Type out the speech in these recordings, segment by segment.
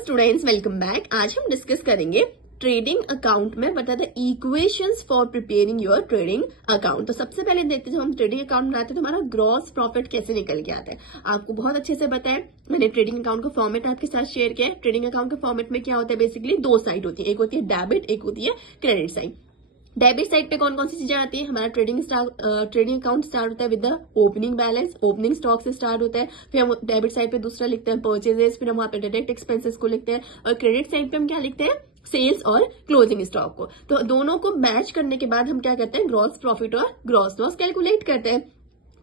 Students, welcome back. आज हम discuss करेंगे ट्रेडिंग अकाउंट में what are the equations for preparing your trading account. तो सबसे पहले देखते हैं, जब हम ट्रेडिंग अकाउंट बनाते हैं तो हमारा ग्रॉस प्रॉफिट कैसे निकल के आता है। आपको बहुत अच्छे से पता है, मैंने ट्रेडिंग अकाउंट का फॉर्मेट आपके साथ शेयर किया है। ट्रेडिंग अकाउंट के फॉर्मेट में क्या होता है, बेसिकली दो साइड होती है, एक होती है डेबिट, एक होती है क्रेडिट साइड। डेबिट साइड पे कौन कौन सी चीजें आती है, हमारा ट्रेडिंग अकाउंट स्टार्ट होता है with the opening balance, opening stock से स्टार्ट होता है। फिर हम डेबिट साइड पे दूसरा लिखते हैं परचेजेस, फिर हम वहां पे डायरेक्ट एक्सपेंसेस को लिखते हैं, और क्रेडिट साइड पे हम क्या लिखते हैं, सेल्स और क्लोजिंग स्टॉक को। तो दोनों को मैच करने के बाद हम क्या करते हैं, ग्रॉस प्रॉफिट और ग्रॉस लॉस कैलकुलेट करते हैं।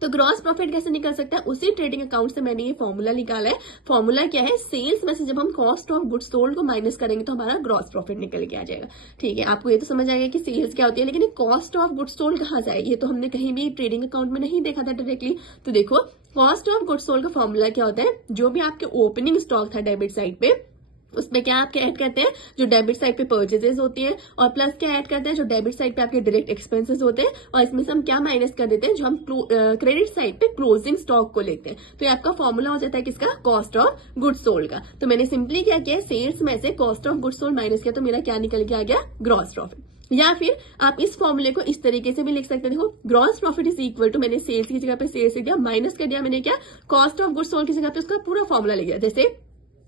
तो ग्रॉस प्रॉफिट कैसे निकल सकता है, उसी ट्रेडिंग अकाउंट से मैंने ये फॉर्मूला निकाला है। फॉर्मूला क्या है, सेल्स में से जब हम कॉस्ट ऑफ गुड्स सोल्ड को माइनस करेंगे तो हमारा ग्रॉस प्रॉफिट निकल के आ जाएगा। ठीक है, आपको ये तो समझ आएगा कि सेल्स क्या होती है, लेकिन कॉस्ट ऑफ गुड्स सोल्ड कहाँ से आएगी, ये तो हमने कहीं भी ट्रेडिंग अकाउंट में नहीं देखा था डायरेक्टली। तो देखो, कॉस्ट ऑफ गुड्स सोल्ड का फॉर्मूला क्या होता है, जो भी आपके ओपनिंग स्टॉक था डेबिट साइड पे, उसमें क्या आपके ऐड करते हैं, जो डेबिट साइड पे परचेजेस होती है, और प्लस क्या ऐड करते हैं, जो डेबिट साइड पे आपके डायरेक्ट एक्सपेंसेस होते हैं, और इसमें से हम क्या माइनस कर देते हैं, जो हम क्रेडिट साइड पे क्लोजिंग स्टॉक को लेते हैं। तो ये आपका फॉर्मूला हो जाता है किसका, कॉस्ट ऑफ गुड्स सोल्ड का। तो मैंने सिंपली क्या किया, सेल्स में से cost of goods sold minus किया, तो मेरा क्या निकल के आ गया, ग्रॉस प्रॉफिट। या फिर आप इस फॉर्मूले को इस तरीके से भी लिख सकते हैं, देखो gross profit is equal to, मैंने सेल्स की जगह पे सेल्स लिख दिया, माइनस कर दिया मैंने क्या, कॉस्ट ऑफ गुड्स सोल्ड की जगह पे उसका पूरा फॉर्मूला लिख दिया, जैसे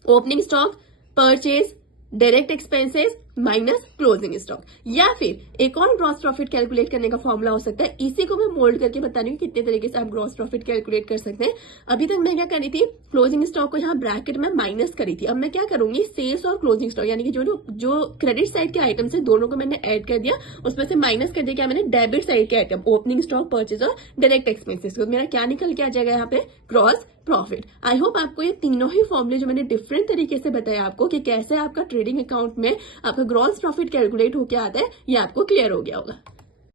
opening stock, purchase, direct expenses minus closing stock. या फिर एक और ग्रॉस प्रॉफिट कैलकुलेट करने का फॉर्मूला हो सकता है, इसी को मैं मोल्ड करके बता रही हूँ कितने तरीके से आप ग्रॉस प्रॉफिट कैलकुलेट कर सकते हैं। अभी तक मैं क्या करी थी, क्लोजिंग स्टॉक को यहाँ ब्रैकेट में माइनस करी थी, अब मैं क्या करूंगी, सेल्स और क्लोजिंग स्टॉक यानी कि जो क्रेडिट साइड के आइटम्स है दोनों को मैंने ऐड कर दिया, उसमें से माइनस कर दिया क्या मैंने, डेबिट साइड के आइटम, ओपनिंग स्टॉक, परचेज और डायरेक्ट एक्सपेंसेस को। मेरा क्या निकल के आ जाएगा यहाँ पे, ग्रॉस प्रॉफिट। आई होप आपको ये तीनों ही फॉर्मूले जो मैंने डिफरेंट तरीके से बताया आपको कि कैसे आपका ट्रेडिंग अकाउंट में आपका ग्रॉस प्रॉफिट कैलकुलेट होकर आता है, ये आपको क्लियर हो गया होगा।